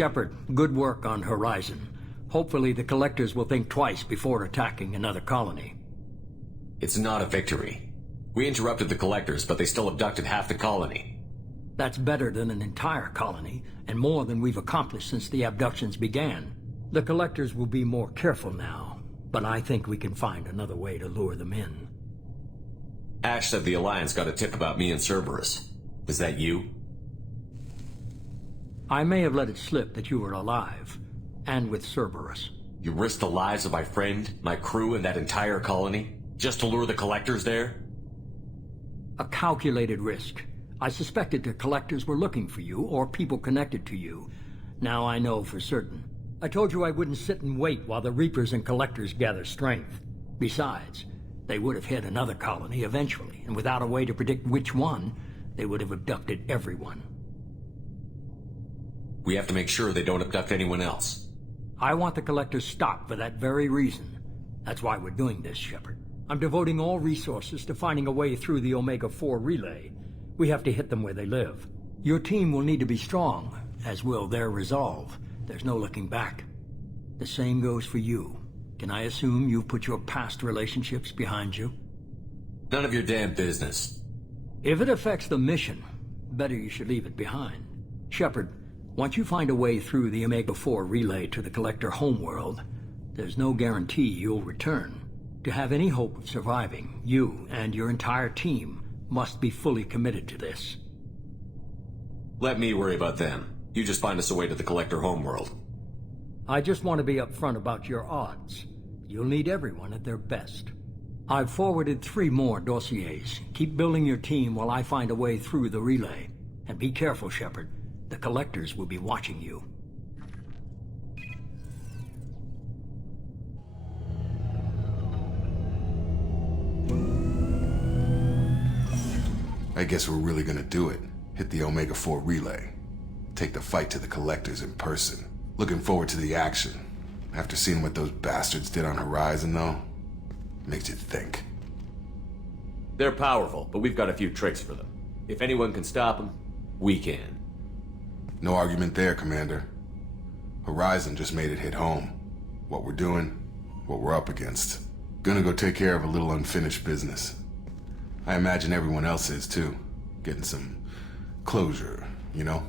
Shepard, good work on Horizon. Hopefully the Collectors will think twice before attacking another colony. It's not a victory. We interrupted the Collectors, but they still abducted half the colony. That's better than an entire colony, and more than we've accomplished since the abductions began. The Collectors will be more careful now, but I think we can find another way to lure them in. Ash said the Alliance got a tip about me and Cerberus. Was that you? I may have let it slip that you were alive, and with Cerberus. You risked the lives of my friend, my crew, and that entire colony, just to lure the Collectors there? A calculated risk. I suspected the Collectors were looking for you, or people connected to you. Now I know for certain. I told you I wouldn't sit and wait while the Reapers and Collectors gather strength. Besides, they would have hit another colony eventually, and without a way to predict which one, they would have abducted everyone. We have to make sure they don't abduct anyone else. I want the Collectors stopped for that very reason. That's why we're doing this, Shepard. I'm devoting all resources to finding a way through the Omega-4 relay. We have to hit them where they live. Your team will need to be strong, as will their resolve. There's no looking back. The same goes for you. Can I assume you've put your past relationships behind you? None of your damn business. If it affects the mission, better you should leave it behind. Shepard, once you find a way through the Omega-4 relay to the Collector homeworld, there's no guarantee you'll return. To have any hope of surviving, you and your entire team must be fully committed to this. Let me worry about them. You just find us a way to the Collector homeworld. I just want to be upfront about your odds. You'll need everyone at their best. I've forwarded 3 more dossiers. Keep building your team while I find a way through the relay. And be careful, Shepard. The Collectors will be watching you. I guess we're really gonna do it. Hit the Omega-4 relay. Take the fight to the Collectors in person. Looking forward to the action. After seeing what those bastards did on Horizon, though, makes you think. They're powerful, but we've got a few tricks for them. If anyone can stop them, we can. No argument there, Commander. Horizon just made it hit home. What we're doing, what we're up against. Gonna go take care of a little unfinished business. I imagine everyone else is, too. Getting some closure, you know?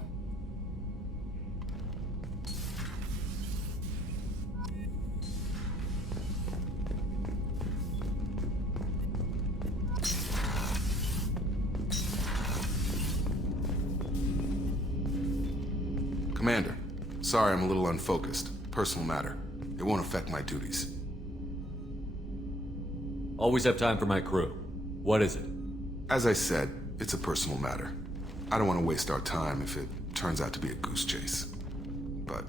Commander, sorry I'm a little unfocused. Personal matter. It won't affect my duties. Always have time for my crew. What is it? As I said, it's a personal matter. I don't want to waste our time if it turns out to be a goose chase. But...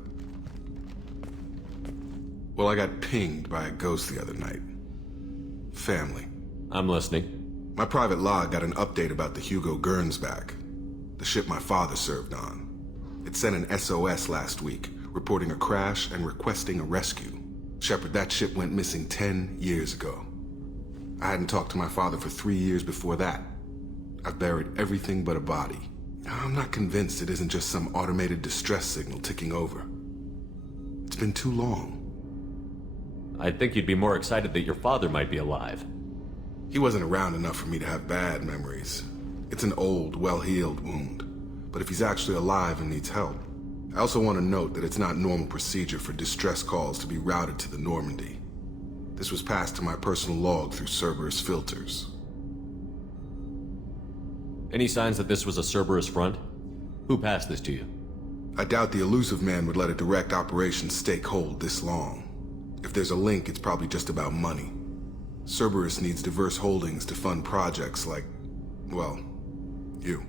well, I got pinged by a ghost the other night. Family. I'm listening. My private log got an update about the Hugo Gernsback, the ship my father served on. It sent an SOS last week, reporting a crash and requesting a rescue. Shepard, that ship went missing 10 years ago. I hadn't talked to my father for 3 years before that. I've buried everything but a body. I'm not convinced it isn't just some automated distress signal ticking over. It's been too long. I'd think you'd be more excited that your father might be alive. He wasn't around enough for me to have bad memories. It's an old, well-healed wound. But if he's actually alive and needs help, I also want to note that it's not normal procedure for distress calls to be routed to the Normandy. This was passed to my personal log through Cerberus filters. Any signs that this was a Cerberus front? Who passed this to you? I doubt the elusive man would let a direct operation stake hold this long. If there's a link, it's probably just about money. Cerberus needs diverse holdings to fund projects like, well, you.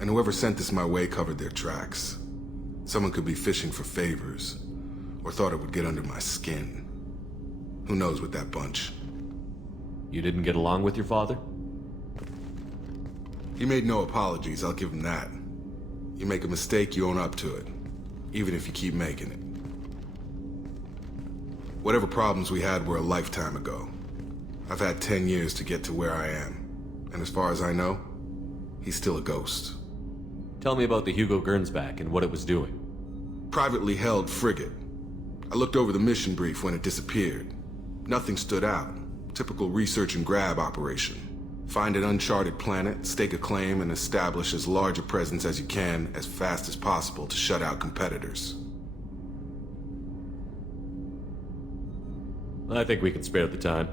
And whoever sent this my way covered their tracks. Someone could be fishing for favors, or thought it would get under my skin. Who knows with that bunch? You didn't get along with your father? He made no apologies, I'll give him that. You make a mistake, you own up to it, even if you keep making it. Whatever problems we had were a lifetime ago. I've had 10 years to get to where I am, and as far as I know, he's still a ghost. Tell me about the Hugo Gernsback and what it was doing. Privately held frigate. I looked over the mission brief when it disappeared. Nothing stood out. Typical research and grab operation. Find an uncharted planet, stake a claim, and establish as large a presence as you can as fast as possible to shut out competitors. I think we can spare the time.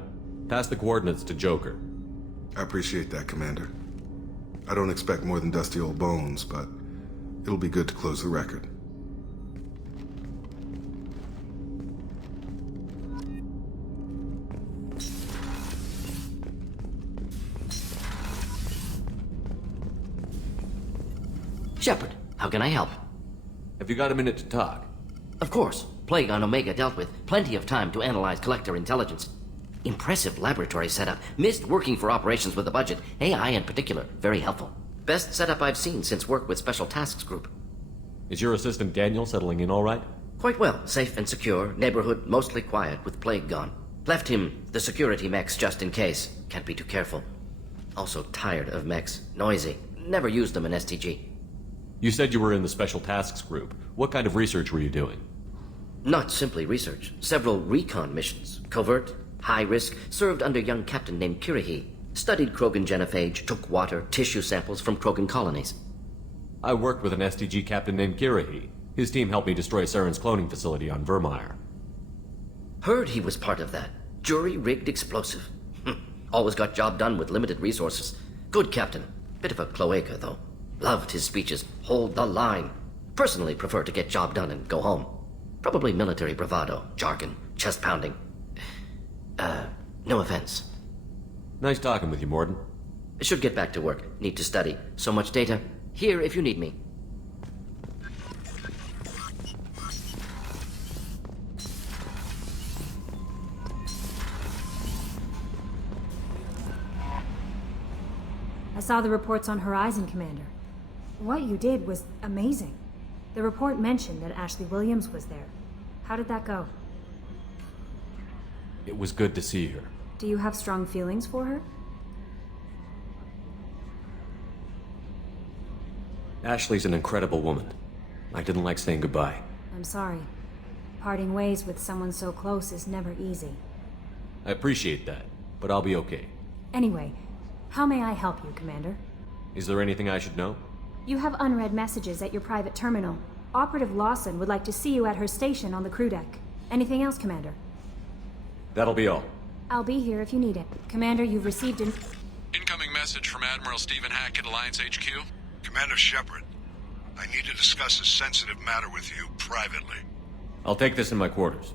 Pass the coordinates to Joker. I appreciate that, Commander. I don't expect more than dusty old bones, but it'll be good to close the record. Shepard, how can I help? Have you got a minute to talk? Of course. Plague on Omega dealt with. Plenty of time to analyze collector intelligence. Impressive laboratory setup. Missed working for operations with a budget. AI in particular. Very helpful. Best setup I've seen since work with Special Tasks Group. Is your assistant Daniel settling in all right? Quite well. Safe and secure. Neighborhood mostly quiet with Plague gone. Left him the security mechs just in case. Can't be too careful. Also tired of mechs. Noisy. Never used them in STG. You said you were in the Special Tasks Group. What kind of research were you doing? Not simply research. Several recon missions. Covert, high risk, served under a young captain named Kirihi. Studied Krogan genophage, took water, tissue samples from Krogan colonies. I worked with an STG captain named Kirihi. His team helped me destroy Saren's cloning facility on Vermeer. Heard he was part of that. Jury-rigged explosive. Always got job done with limited resources. Good captain. Bit of a cloaca, though. Loved his speeches. Hold the line. Personally prefer to get job done and go home. Probably military bravado, jargon, chest pounding. No offense. Nice talking with you, Morden. Should get back to work. Need to study. So much data. Here if you need me. I saw the reports on Horizon, Commander. What you did was amazing. The report mentioned that Ashley Williams was there. How did that go? It was good to see her. Do you have strong feelings for her? Ashley's an incredible woman. I didn't like saying goodbye. I'm sorry. Parting ways with someone so close is never easy. I appreciate that, but I'll be okay. Anyway, how may I help you, Commander? Is there anything I should know? You have unread messages at your private terminal. Operative Lawson would like to see you at her station on the crew deck. Anything else, Commander? That'll be all. I'll be here if you need it. Commander, you've received an... Incoming message from Admiral Stephen Hackett, Alliance HQ. Commander Shepard, I need to discuss a sensitive matter with you privately. I'll take this in my quarters.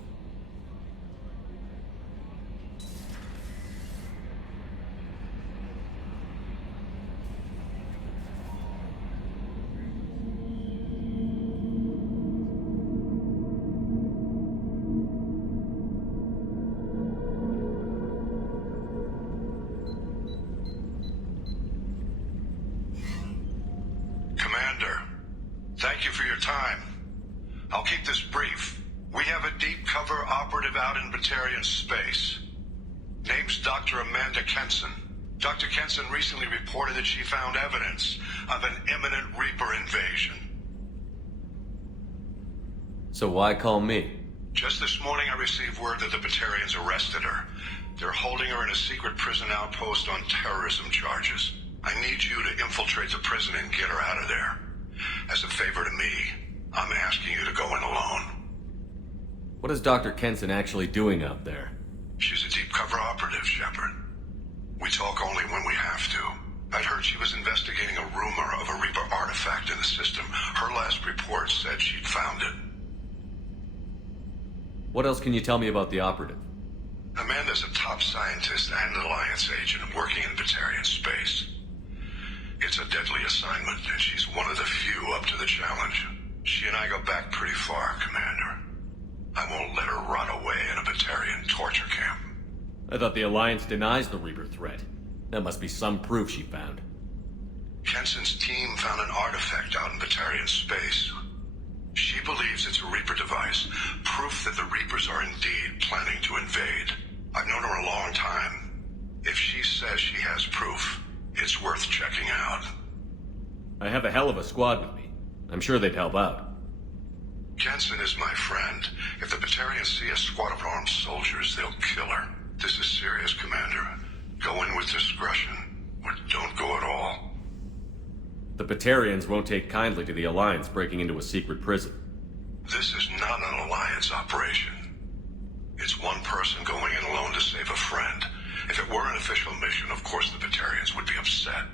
Commander, thank you for your time. I'll keep this brief. We have a deep cover operative out in Batarian space. Name's Dr. Amanda Kenson. Dr. Kenson recently reported that she found evidence of an imminent Reaper invasion. So why call me? Just this morning I received word that the Batarians arrested her. They're holding her in a secret prison outpost on terrorism charges. I need you to infiltrate the prison and get her out of there. As a favor to me, I'm asking you to go in alone. What is Dr. Kenson actually doing out there? She's a deep cover operative, Shepard. We talk only when we have to. I'd heard she was investigating a rumor of a Reaper artifact in the system. Her last report said she'd found it. What else can you tell me about the operative? Amanda's a top scientist and Alliance agent working in Batarian space. It's a deadly assignment, and she's one of the few up to the challenge. She and I go back pretty far, Commander. I won't let her rot away in a Batarian torture camp. I thought the Alliance denies the Reaper threat. That must be some proof she found. Kenson's team found an artifact out in Batarian space. She believes it's a Reaper device, proof that the Reapers are indeed planning to invade. I've known her a long time. If she says she has proof, it's worth checking out. I have a hell of a squad with me. I'm sure they'd help out. Kenson is my friend. If the Batarians see a squad of armed soldiers, they'll kill her. This is serious, Commander. Go in with discretion, or don't go at all. The Batarians won't take kindly to the Alliance breaking into a secret prison. This is not an Alliance operation. It's one person going in alone to save a friend. If it were an official mission, of course the Batarians would be upset.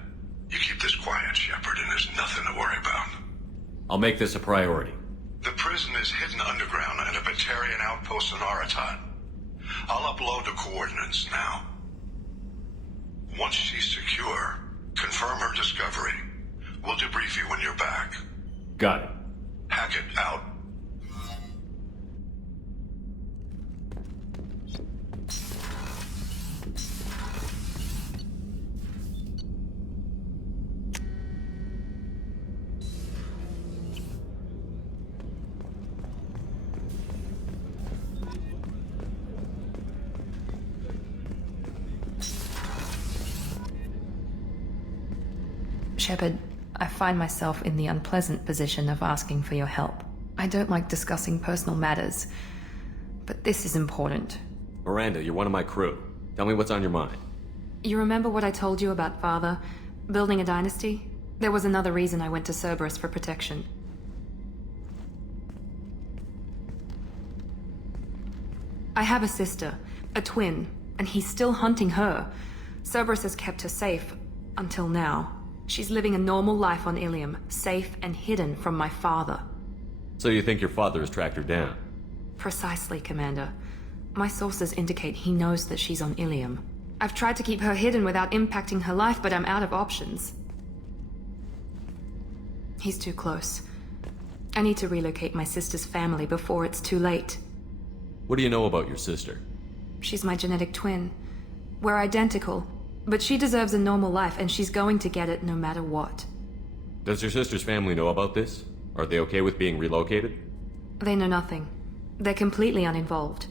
You keep this quiet, Shepard, and there's nothing to worry about. I'll make this a priority. The prison is hidden underground in a Batarian outpost in Aratat. I'll upload the coordinates now. Once she's secure, confirm her discovery. We'll debrief you when you're back. Got it. Hackett out. Shepard, I find myself in the unpleasant position of asking for your help. I don't like discussing personal matters, but this is important. Miranda, you're one of my crew. Tell me what's on your mind. You remember what I told you about Father? Building a dynasty? There was another reason I went to Cerberus for protection. I have a sister, a twin, and he's still hunting her. Cerberus has kept her safe, until now. She's living a normal life on Ilium, safe and hidden from my father. So you think your father has tracked her down? Precisely, Commander. My sources indicate he knows that she's on Ilium. I've tried to keep her hidden without impacting her life, but I'm out of options. He's too close. I need to relocate my sister's family before it's too late. What do you know about your sister? She's my genetic twin. We're identical, but she deserves a normal life, and she's going to get it no matter what. Does your sister's family know about this? Are they okay with being relocated? They know nothing. They're completely uninvolved.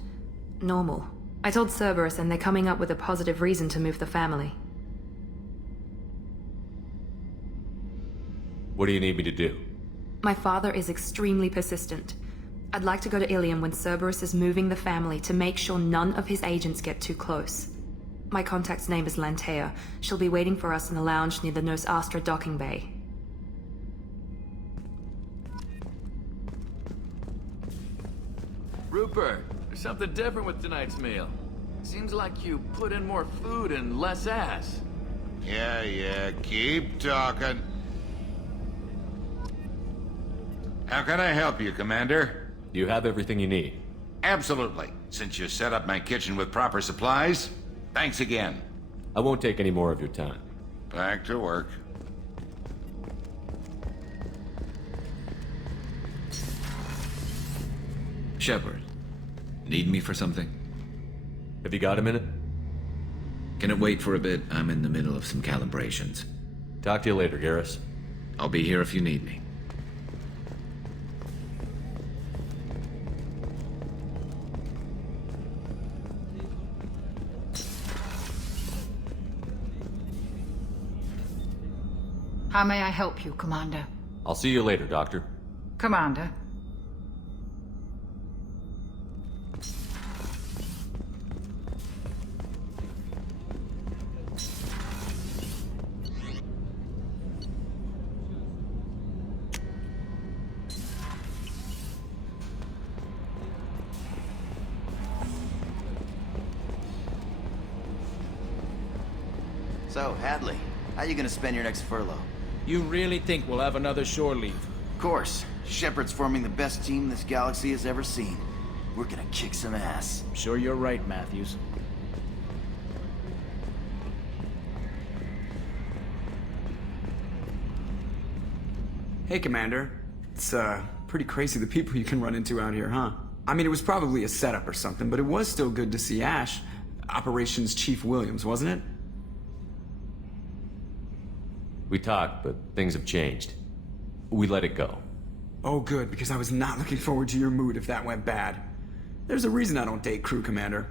Normal. I told Cerberus, and they're coming up with a positive reason to move the family. What do you need me to do? My father is extremely persistent. I'd like to go to Ilium when Cerberus is moving the family to make sure none of his agents get too close. My contact's name is Lantea. She'll be waiting for us in the lounge near the Nos Astra docking bay. Rupert, there's something different with tonight's meal. Seems like you put in more food and less ass. Yeah, keep talking. How can I help you, Commander? You have everything you need. Absolutely. Since you set up my kitchen with proper supplies, thanks again. I won't take any more of your time. Back to work. Shepard, need me for something? Have you got a minute? Can it wait for a bit? I'm in the middle of some calibrations. Talk to you later, Garrus. I'll be here if you need me. How may I help you, Commander? I'll see you later, Doctor. Commander. So, Hadley, how you gonna spend your next furlough? You really think we'll have another shore leave? Of course. Shepard's forming the best team this galaxy has ever seen. We're gonna kick some ass. I'm sure you're right, Matthews. Hey, Commander. It's, pretty crazy the people you can run into out here, huh? I mean, it was probably a setup or something, but it was still good to see Ash. Operations Chief Williams, wasn't it? We talked, but things have changed. We let it go. Oh, good, because I was not looking forward to your mood if that went bad. There's a reason I don't date crew, Commander.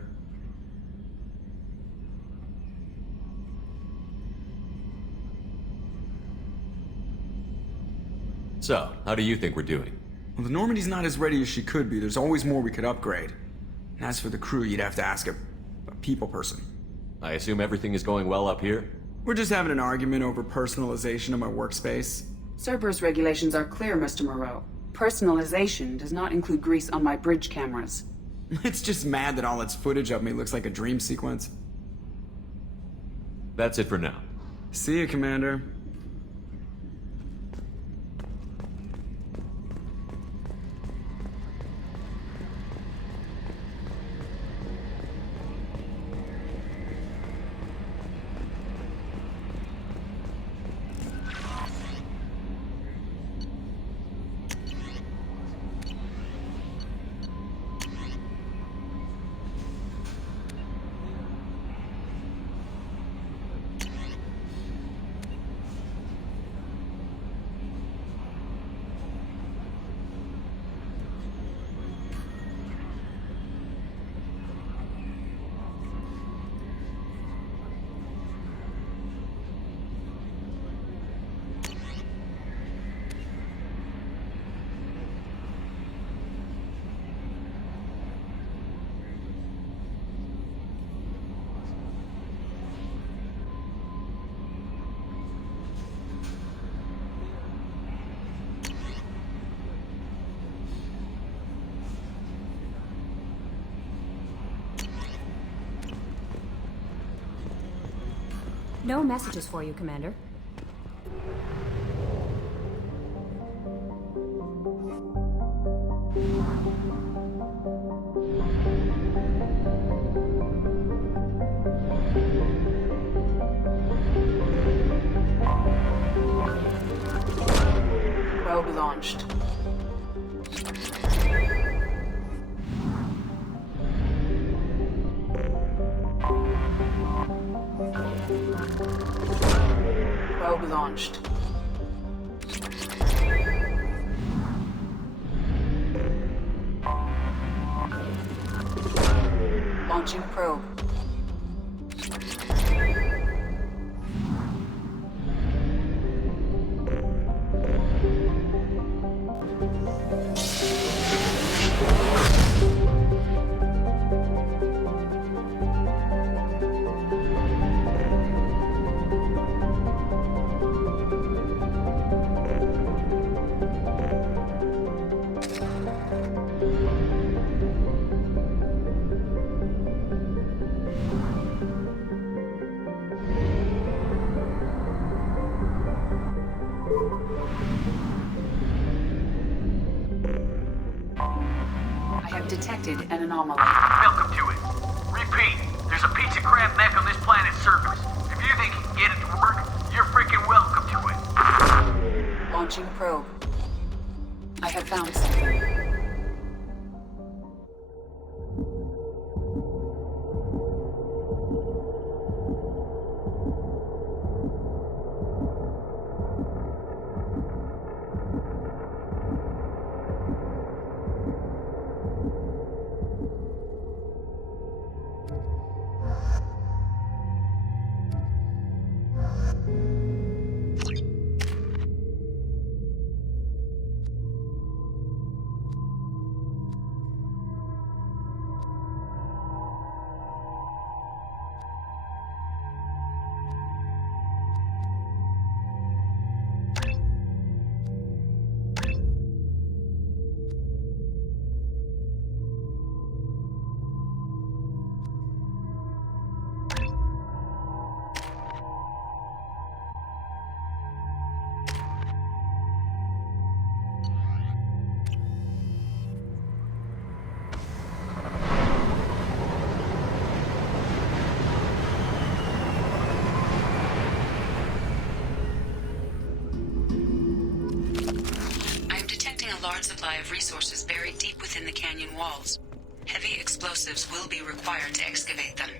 So, how do you think we're doing? Well, the Normandy's not as ready as she could be. There's always more we could upgrade. And as for the crew, you'd have to ask a people person. I assume everything is going well up here? We're just having an argument over personalization of my workspace. Cerberus regulations are clear, Mr. Moreau. Personalization does not include grease on my bridge cameras. It's just mad that all its footage of me looks like a dream sequence. That's it for now. See you, Commander. No messages for you, Commander. Probe launched. Probe launched. Launching probe. Detected an anomaly. Welcome to it. Repeat, there's a pizza crab mech on this planet Cerberus. If you think you can get it to work, you're freaking welcome to it. Launching probe. I have found something. Large supply of resources buried deep within the canyon walls. Heavy explosives will be required to excavate them.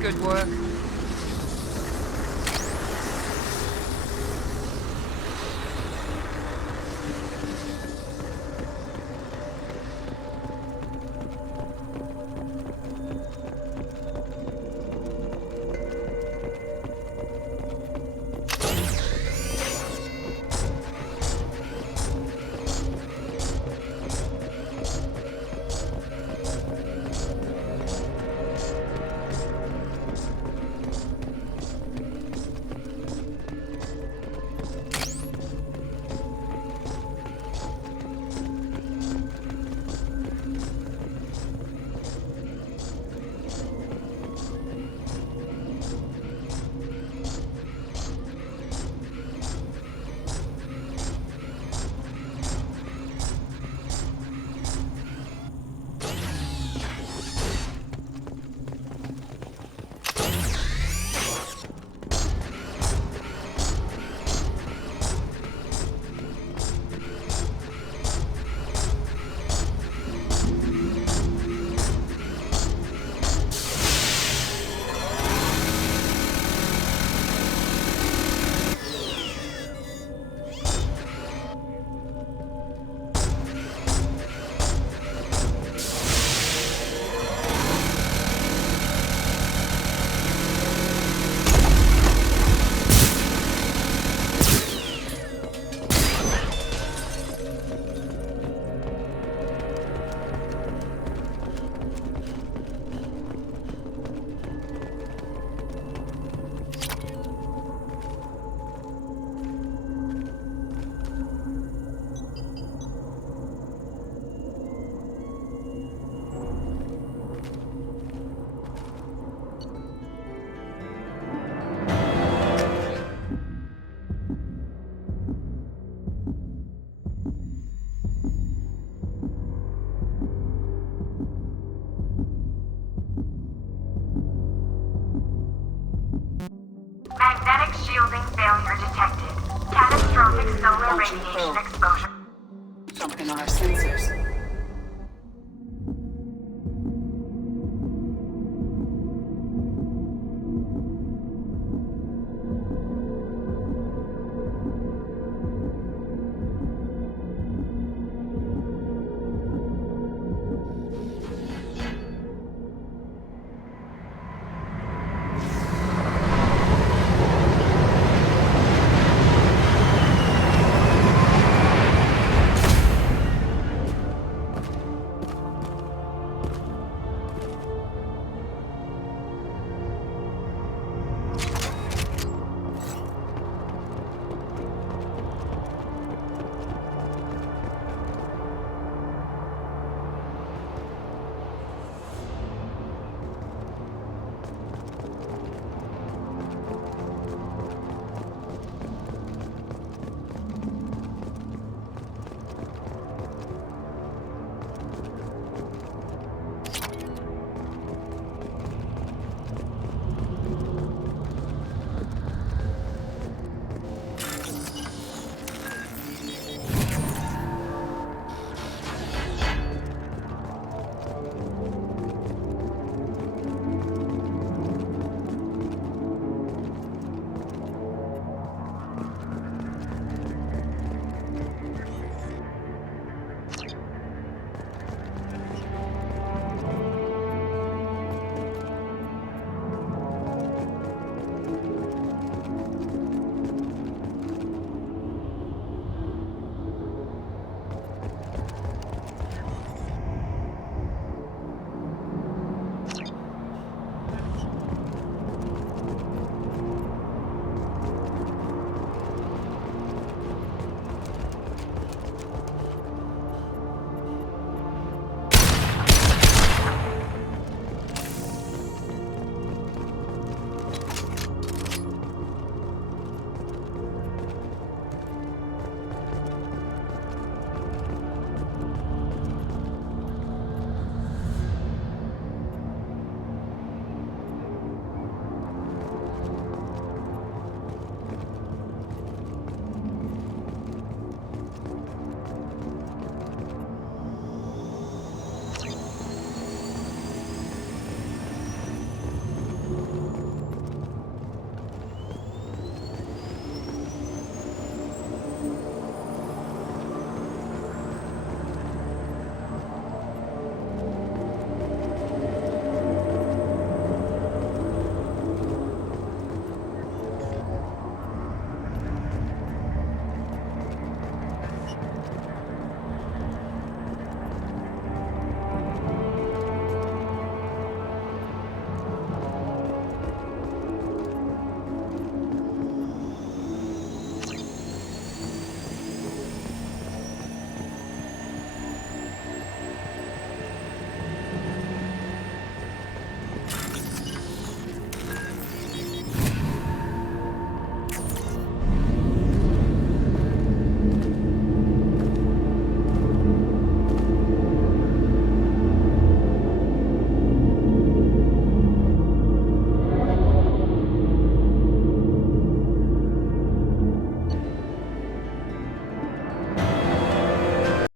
Good work. Magnetic shielding failure detected. Catastrophic solar radiation exposure. Something on our sensors.